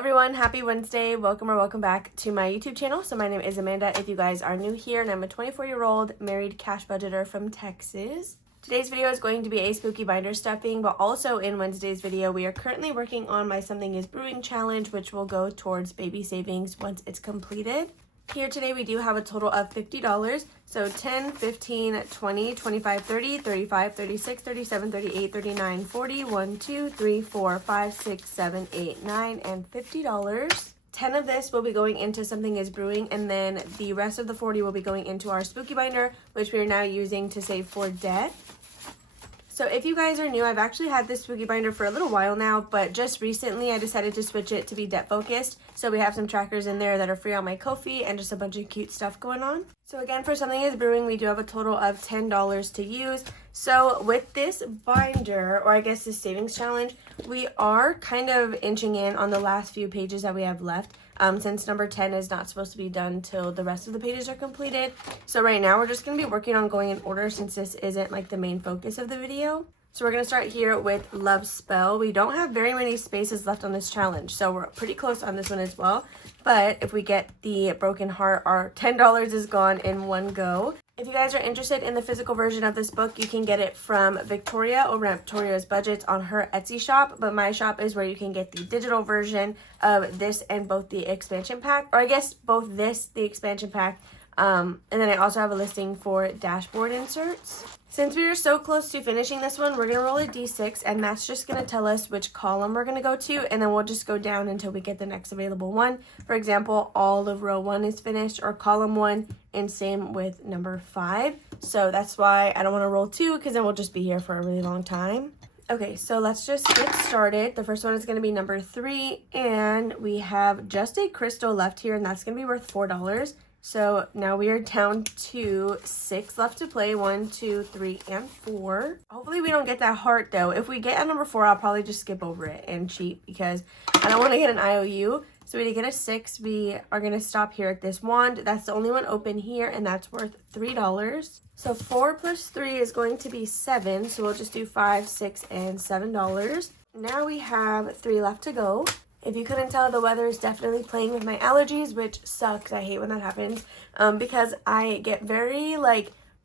everyone, happy Wednesday. Welcome back to my YouTube channel. So my name is Amanda if you guys are new here, and I'm a 24-year-old married cash budgeter from Texas. Today's video is going to be a spooky binder stuffing, but also in Wednesday's video, we are currently working on my Something is Brewing challenge, which will go towards baby savings once it's completed. Here today we do have a total of $50, so 10, 15, 20, 25, 30, 35, 36, 37, 38, 39, 40, 1, 2, 3, 4, 5, 6, 7, 8, 9, and $50. 10 of this will be going into Something is Brewing, and then the rest of the 40 will be going into our spooky binder, which we are now using to save for debt. So if you guys are new, I've actually had this spooky binder for a little while now, but just recently I decided to switch it to be debt focused. So we have some trackers in there that are free on my Ko-fi and just a bunch of cute stuff going on. So again, for Something is Brewing, we do have a total of $10 to use. So with this binder, or I guess this savings challenge, we are kind of inching in on the last few pages that we have left. Since number 10 is not supposed to be done till the rest of the pages are completed. So right now we're just going to be working on going in order since this isn't like the main focus of the video. So we're going to start here with Love Spell. We don't have very many spaces left on this challenge, so we're pretty close on this one as well. But if we get the Broken Heart, our $10 is gone in one go. If you guys are interested in the physical version of this book, you can get it from Victoria over at Toria's Budgets on her Etsy shop. But my shop is where you can get the digital version of this and both the expansion pack. Or I guess both this, the expansion pack, and then I also have a listing for dashboard inserts. Since we are so close to finishing this one, we're going to roll a d6, and that's just going to tell us which column we're going to go to, and then we'll just go down until we get the next available one. For example, all of row 1 is finished, or column 1, and same with number 5. So that's why I don't want to roll 2, because then we'll just be here for a really long time. Okay, so let's just get started. The first one is going to be number 3, and we have just a crystal left here, and that's going to be worth $4. So now we are down to 6 left to play. 1, 2, 3, and 4. Hopefully we don't get that heart though. If we get a number 4, I'll probably just skip over it and cheat because I don't want to get an IOU. So we did get a 6. We are going to stop here at this wand. That's the only one open here, and that's worth $3. So 4 plus 3 is going to be 7. So we'll just do 5, 6, and $7. Now we have 3 left to go. If you couldn't tell, the weather is definitely playing with my allergies, which sucks. I hate when that happens because I get very,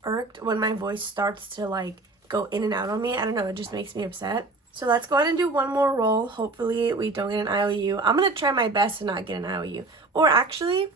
irked when my voice starts to, go in and out on me. I don't know. It just makes me upset. So let's go ahead and do one more roll. Hopefully we don't get an IOU. I'm going to try my best to not get an IOU. Or actually,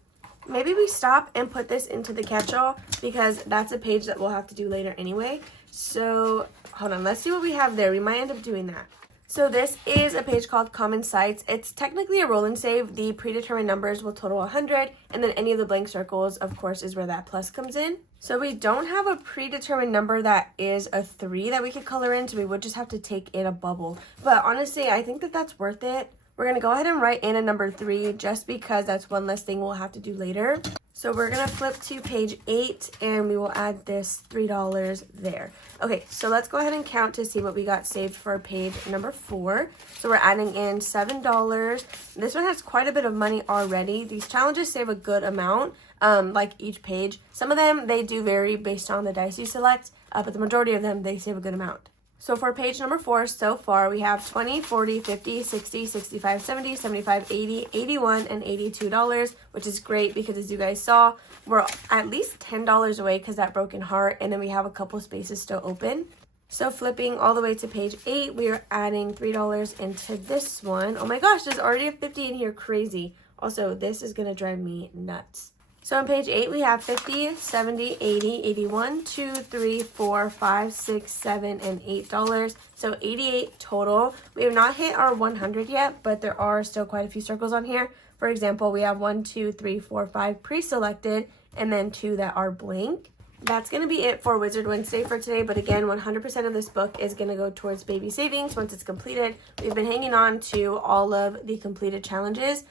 maybe we stop and put this into the catch-all because that's a page that we'll have to do later anyway. So hold on. Let's see what we have there. We might end up doing that. So this is a page called Common Sights. It's technically a roll and save. The predetermined numbers will total 100, and then any of the blank circles, of course, is where that plus comes in. So we don't have a predetermined number that is a 3 that we could color in, so we would just have to take in a bubble. But honestly, I think that that's worth it. We're going to go ahead and write in a number 3 just because that's one less thing we'll have to do later. So we're going to flip to page 8 and we will add this $3 there. Okay, so let's go ahead and count to see what we got saved for page number 4. So we're adding in $7. This one has quite a bit of money already. These challenges save a good amount, like each page. Some of them, they do vary based on the dice you select, but the majority of them, they save a good amount. So for page number 4, so far, we have 20, 40, 50, 60, 65, 70, 75, 80, 81, and $82, which is great because as you guys saw, we're at least $10 away because that Broken Heart, and then we have a couple spaces still open. So flipping all the way to page 8, we are adding $3 into this one. Oh my gosh, there's already a 50 in here, crazy. Also, this is going to drive me nuts. So on page 8, we have 50, 70, 80, 81, 2, 3, 4, 5, 6, 7, and $8. So 88 total. We have not hit our 100 yet, but there are still quite a few circles on here. For example, we have 1, 2, 3, 4, 5 pre-selected, and then 2 that are blank. That's going to be it for Wizard Wednesday for today, but again, 100% of this book is going to go towards baby savings once it's completed. We've been hanging on to all of the completed challenges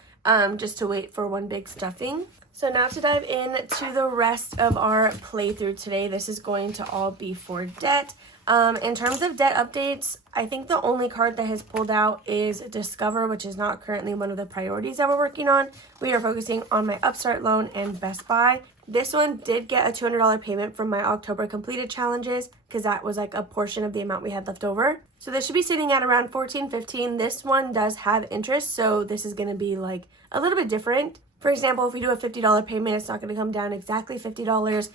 just to wait for one big stuffing. So now to dive into the rest of our playthrough today, this is going to all be for debt. In terms of debt updates, I think the only card that has pulled out is Discover, which is not currently one of the priorities that we're working on. We are focusing on my Upstart loan and Best Buy. This one did get a $200 payment from my October completed challenges because that was like a portion of the amount we had left over. So this should be sitting at around $14.15. This one does have interest, so this is going to be like a little bit different. For example, if we do a $50 payment, it's not going to come down exactly $50,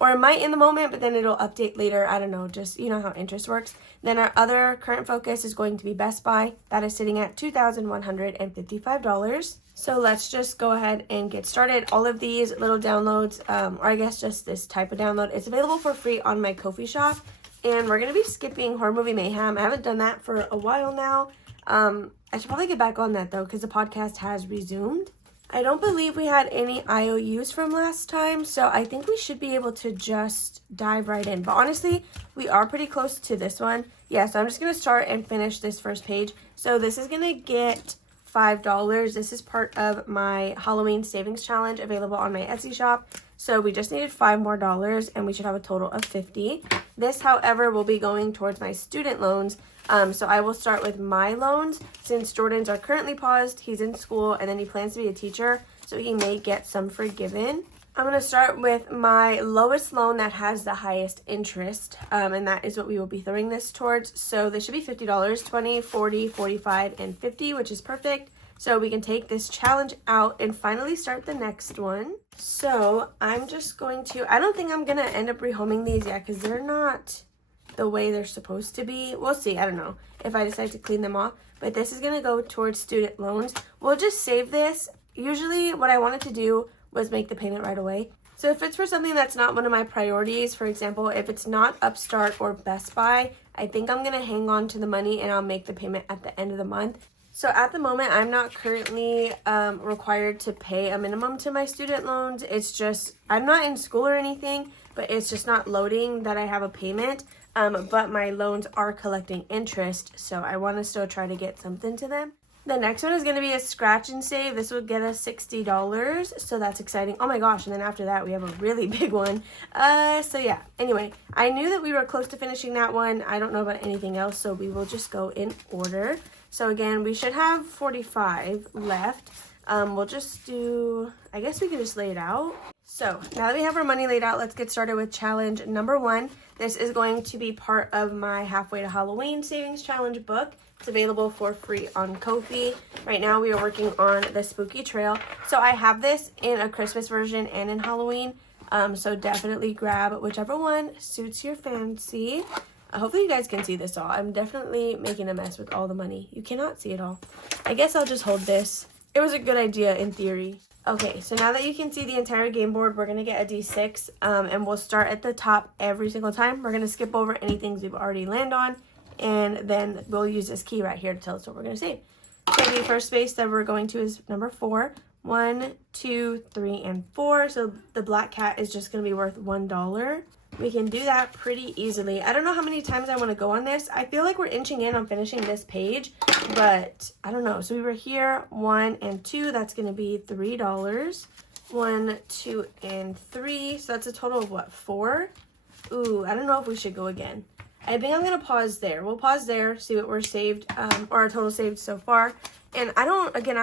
or it might in the moment, but then it'll update later. I don't know, just you know how interest works. Then our other current focus is going to be Best Buy. That is sitting at $2,155. So let's just go ahead and get started. All of these little downloads, or I guess just this type of download, is available for free on my Ko-fi shop. And we're going to be skipping Horror Movie Mayhem. I haven't done that for a while now. I should probably get back on that though, because the podcast has resumed. I don't believe we had any IOUs from last time, so I think we should be able to just dive right in. But honestly, we are pretty close to this one. Yeah, so I'm just going to start and finish this first page. So this is going to get $5. This is part of my Halloween savings challenge available on my Etsy shop. So we just needed $5 more, and we should have a total of $50. This, however, will be going towards my student loans. So I will start with my loans since Jordan's are currently paused. He's in school and then he plans to be a teacher, so he may get some forgiven. I'm going to start with my lowest loan that has the highest interest, and that is what we will be throwing this towards. So this should be $50, $20, $40, $45, and $50, which is perfect. So we can take this challenge out and finally start the next one. So I'm just going to, I don't think I'm going to end up rehoming these yet because they're not the way they're supposed to be. We'll see. I don't know if I decide to clean them off, but this is going to go towards student loans. We'll just save this. Usually what I wanted to do was make the payment right away. So if it's for something that's not one of my priorities, for example, if it's not Upstart or Best Buy, I think I'm going to hang on to the money and I'll make the payment at the end of the month. So at the moment, I'm not currently required to pay a minimum to my student loans. It's just, I'm not in school or anything, but it's just not loading that I have a payment. But my loans are collecting interest, so I want to still try to get something to them. The next one is going to be a scratch and save. This would get us $60, so that's exciting. Oh my gosh, and then after that, we have a really big one. So yeah, anyway, I knew that we were close to finishing that one. I don't know about anything else, so we will just go in order. So again, we should have 45 left. We'll just do, I guess we can just lay it out. So now that we have our money laid out, let's get started with challenge number 1. This is going to be part of my Halfway to Halloween Savings Challenge book. It's available for free on Ko-fi. Right now we are working on the Spooky Trail. So I have this in a Christmas version and in Halloween. So definitely grab whichever one suits your fancy. Hopefully you guys can see this all. I'm definitely making a mess with all the money. You cannot see it all. I guess I'll just hold this. It was a good idea in theory. Okay, so now that you can see the entire game board, we're going to get a D6, and we'll start at the top every single time. We're going to skip over any things we've already landed on, and then we'll use this key right here to tell us what we're going to save. So the first space that we're going to is number 4. 1, 2, 3, and 4. So the black cat is just going to be worth $1. We can do that pretty easily. I don't know how many times I want to go on this. I feel like we're inching in on finishing this page, but I don't know. So we were here, 1 and 2. That's going to be $3. 1, 2, and 3. So that's a total of what, 4? Ooh, I don't know if we should go again. I think I'm going to pause there. We'll pause there, see what we're saved, or our total saved so far. And I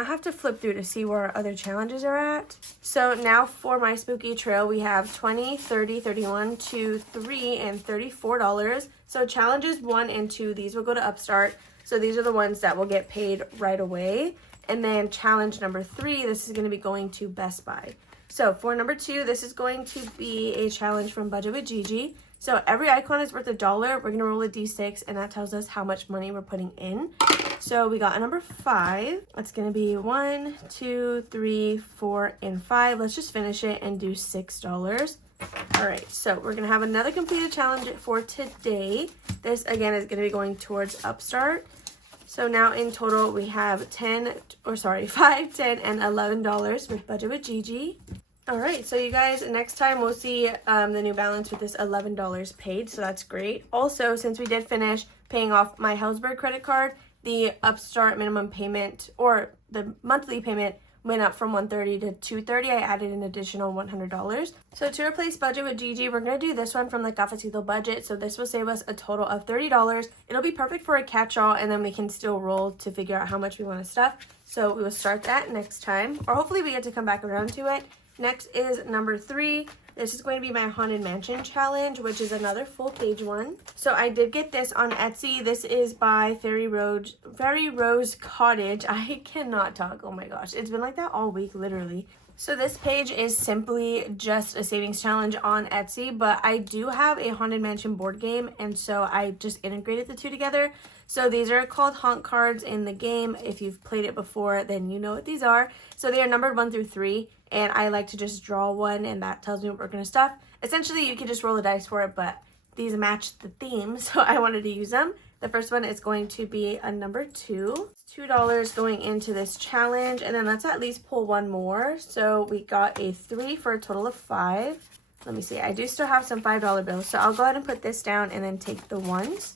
have to flip through to see where our other challenges are at. So now for my Spooky Trail, we have 20, 30, 31, 2, 3, and $34. So challenges 1 and 2, these will go to Upstart. So these are the ones that will get paid right away. And then challenge number 3, this is going to be going to Best Buy. So for number 2, this is going to be a challenge from Budget with Gigi. So every icon is worth $1. We're going to roll a D6, and that tells us how much money we're putting in. So we got a number 5. That's going to be 1, 2, 3, 4, and 5. Let's just finish it and do $6. All right, so we're going to have another completed challenge for today. This, again, is going to be going towards Upstart. So now in total, we have $5, $10, and $11 with Budget with Gigi. All right, so you guys, next time we'll see the new balance with this $11 paid, so that's great. Also, since we did finish paying off my Hellsberg credit card, the Upstart minimum payment, or the monthly payment, went up from $130 to $230. I added an additional $100. So to replace Budget with Gigi, we're going to do this one from the Cafecito budget. So this will save us a total of $30. It'll be perfect for a catch-all, and then we can still roll to figure out how much we want to stuff. So we will start that next time, or hopefully we get to come back around to it. Next is number 3. This is going to be my Haunted Mansion challenge, which is another full page one. So I did get this on Etsy. This is by Fairy Rose Cottage. I cannot talk. Oh my gosh. It's been like that all week, literally. So this page is simply just a savings challenge on Etsy, but I do have a Haunted Mansion board game, and so I just integrated the two together. So these are called haunt cards in the game. If you've played it before, then you know what these are. So they are numbered 1 through 3, and I like to just draw one, and that tells me what we're going to stuff. Essentially, you can just roll the dice for it, but these match the theme, so I wanted to use them. The first one is going to be a number 2. $2 going into this challenge, and then let's at least pull one more. So we got a 3 for a total of 5. Let me see. I do still have some $5 bills, so I'll go ahead and put this down and then take the ones.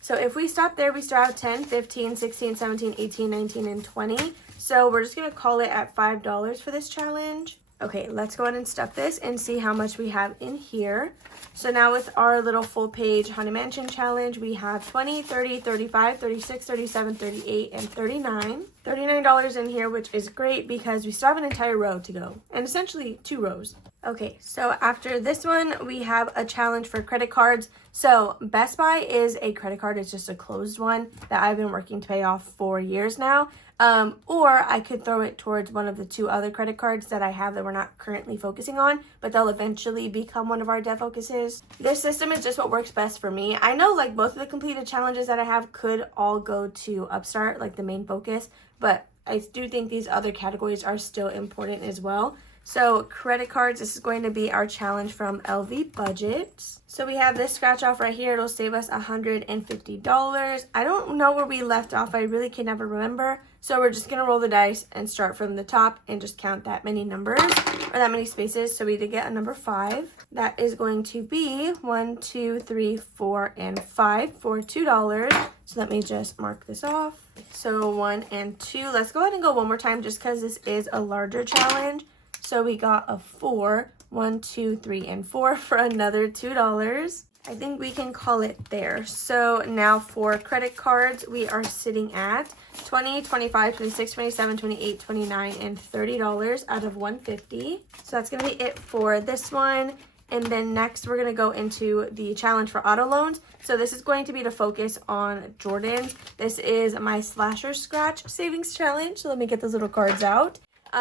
So if we stop there, we still have 10, 15, 16, 17, 18, 19, and 20. So we're just going to call it at $5 for this challenge. Okay, let's go ahead and stuff this and see how much we have in here. So now with our little full page Haunted Mansion challenge, we have 20, 30, 35, 36, 37, 38, and 39. $39 in here, which is great because we still have an entire row to go, and essentially 2 rows. Okay, so after this one, we have a challenge for credit cards. So Best Buy is a credit card. It's just a closed one that I've been working to pay off for years now. Or I could throw it towards one of the 2 other credit cards that I have that we're not currently focusing on, but they'll eventually become one of our debt focuses. This system is just what works best for me. I know like both of the completed challenges that I have could all go to Upstart, like the main focus, but I do think these other categories are still important as well. So credit cards, this is going to be our challenge from LV Budgets. So we have this scratch off right here. It'll save us $150. I don't know where we left off. I really can never remember. So we're just going to roll the dice and start from the top and just count that many numbers or that many spaces. So we did get a number 5. That is going to be 1, 2, 3, 4, and 5 for $2. So let me just mark this off. So 1 and 2. Let's go ahead and go one more time just because this is a larger challenge. So we got a 4, 1, 2, 3, and 4 for another $2. I think we can call it there. So now for credit cards, we are sitting at 20, 25, 26, 27, 28, 29, and $30 out of $150. So that's going to be it for this one. And then next we're going to go into the challenge for auto loans. So this is going to be to focus on Jordans. This is my Slasher Scratch Savings Challenge. So let me get those little cards out.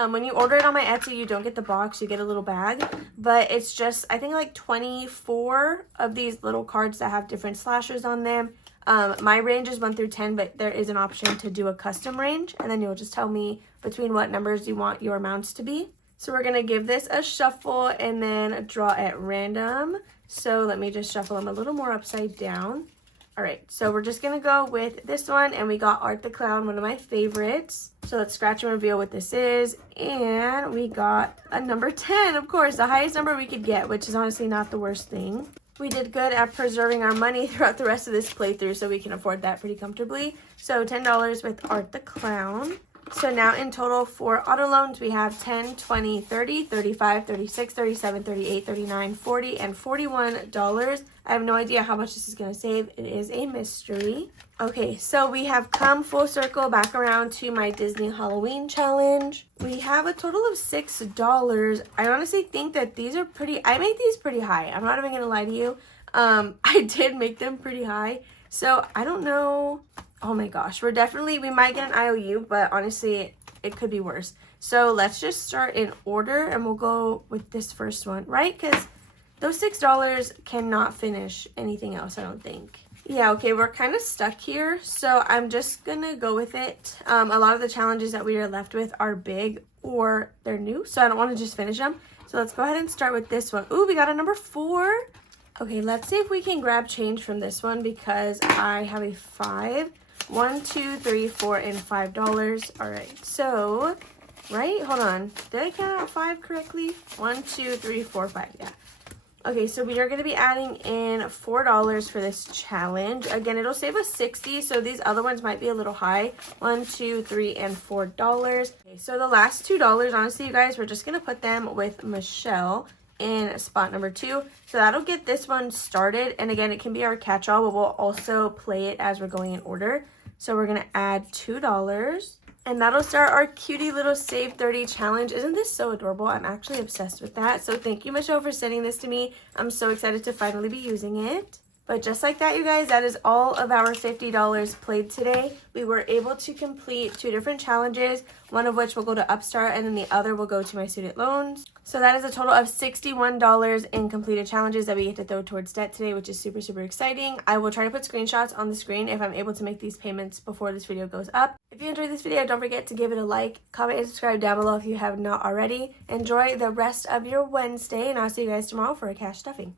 When you order it on my Etsy, you don't get the box, you get a little bag, but it's just, I think like 24 of these little cards that have different slashers on them. My range is 1 through 10, but there is an option to do a custom range, and then you'll just tell me between what numbers you want your amounts to be. So we're going to give this a shuffle and then draw at random. So let me just shuffle them a little more upside down. All right, so we're just gonna go with this one, and we got Art the Clown, one of my favorites. So let's scratch and reveal what this is, and we got a number 10, of course, the highest number we could get, which is honestly not the worst thing. We did good at preserving our money throughout the rest of this playthrough, so we can afford that pretty comfortably. So $10 with Art the Clown. So now in total for auto loans, we have 10, 20, 30, 35, 36, 37, 38, 39, 40, and $41. I have no idea how much this is going to save. It is a mystery. Okay, so we have come full circle back around to my Disney Halloween challenge. We have a total of $6. I honestly think that these are I made these pretty high. I'm not even going to lie to you. I did make them pretty high. So I don't know. Oh my gosh, we might get an IOU, but honestly, it could be worse. So let's just start in order, and we'll go with this first one, right? Because those $6 cannot finish anything else, I don't think. Yeah, okay, we're kind of stuck here, so I'm just gonna go with it. A lot of the challenges that we are left with are big or they're new, so I don't want to just finish them. So let's go ahead and start with this one. Ooh, we got a number 4. Okay, let's see if we can grab change from this one because I have a 5. 1, 2, 3, 4, and $5. All right, so, right? Hold on. Did I count out 5 correctly? 1, 2, 3, 4, 5. Yeah. Okay, so we are going to be adding in $4 for this challenge. Again, it'll save us $60, so these other ones might be a little high. 1, 2, 3, and $4. Okay, so the last $2, honestly, you guys, we're just going to put them with Michelle in spot number 2. So that'll get this one started. And again, it can be our catch-all, but we'll also play it as we're going in order. So we're going to add $2. And that'll start our cutie little Save 30 challenge. Isn't this so adorable? I'm actually obsessed with that. So thank you, Michelle, for sending this to me. I'm so excited to finally be using it. But just like that, you guys, that is all of our $50 played today. We were able to complete 2 different challenges, one of which will go to Upstart and then the other will go to my student loans. So that is a total of $61 in completed challenges that we get to throw towards debt today, which is super, super exciting. I will try to put screenshots on the screen if I'm able to make these payments before this video goes up. If you enjoyed this video, don't forget to give it a like, comment, and subscribe down below if you have not already. Enjoy the rest of your Wednesday, and I'll see you guys tomorrow for a cash stuffing.